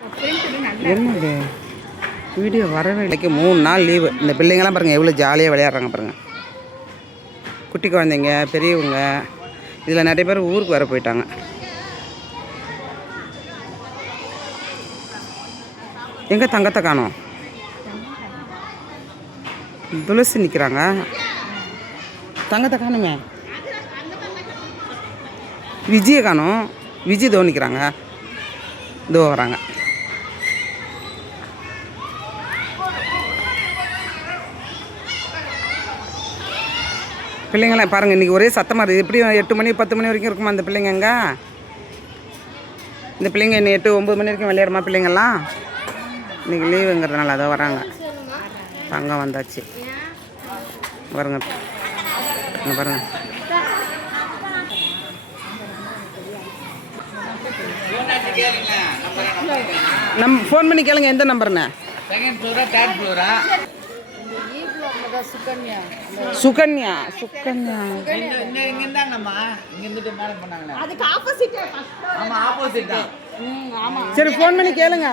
என்னது வீடியோ வரவே இல்லைக்கு 3 நாள் லீவு. இந்த பிள்ளைங்கள்லாம் பாருங்கள் எவ்வளோ ஜாலியாக விளையாடுறாங்க பாருங்கள். குட்டி குழந்தைங்க பெரியவங்க இதில் நிறைய பேர் ஊருக்கு வர போயிட்டாங்க. எங்கே தங்கத்தை காணோம்? துளசி நிற்கிறாங்க. தங்கத்தை காணுமே. விஜயை காணும். விஜய் தோ நிற்கிறாங்க. இதோ வராங்க. பிள்ளைங்களாம் பாருங்கள் இன்றைக்கி ஒரே சத்தமாக இருக்குது. எப்படியும் 8 மணி 10 மணி வரைக்கும் இருக்குமா இந்த பிள்ளைங்க? எங்கே இந்த பிள்ளைங்க இன்னும் 8 9 மணி வரைக்கும் விளையாடுமா பிள்ளைங்கள்லாம்? இன்றைக்கி லீவுங்கிறதுனால அதோ வராங்க. தங்கம் வந்தாச்சு பாருங்க. இங்கே பாருங்கள். ஃபோன் பண்ணி கேளுங்க எந்த நம்பர்ண்ணே. சுகன்யா சுகன்யா சரி ஃபோன் பண்ணி கேளுங்க.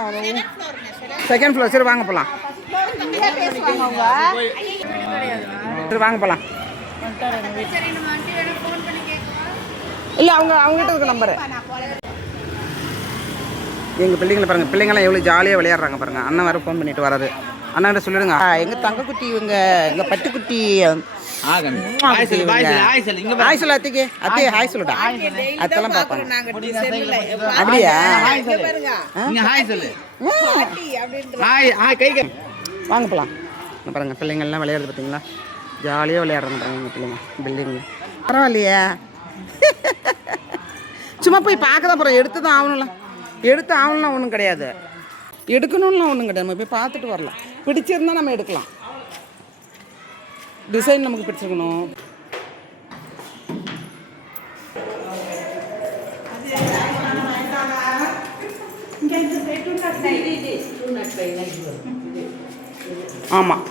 Second floor. சரி வாங்க போகலாம். சரி வாங்க போகலாம். இல்லை அவங்ககிட்ட இருக்க நம்பரு. எங்கள் பிள்ளைங்களை பாருங்கள். பிள்ளைங்களாம் எவ்வளோ ஜாலியாக விளையாடுறாங்க பாருங்கள். அண்ணன் வேறு ஃபோன் பண்ணிட்டு வராது. அண்ணாண்ட சொல்லிடுங்க. எங்கள் தங்கக்குட்டி இவங்க எங்கள் பட்டுக்குட்டி. ஹாய் சொல்லு அத்திக்கு. அத்தி ஹாய் சொல்லுடா. அதெல்லாம் பார்ப்பாங்க. அப்படியா? வாங்க போகலாம். பாருங்கள் பிள்ளைங்கள்லாம் விளையாடுறது பார்த்தீங்களா? ஜாலியாக விளையாடுறாங்க பாருங்க எங்கள் பிள்ளைங்க. பில்டிங்கு பரவாயில்லையே. சும்மா போய் பார்க்க தான் போகிறோம். எடுத்து தான் ஆகணும்ல. எடுத்து ஆகணும்லாம் ஒன்றும் கிடையாது. எடுக்கணும்லாம் ஒன்றும் கிடையாது. நம்ம போய் பார்த்துட்டு வரலாம். பிடிச்சிருந்தா நம்ம எடுக்கலாம். டிசைன் நமக்கு பிடிச்சிருக்கணும். ஆமாம்.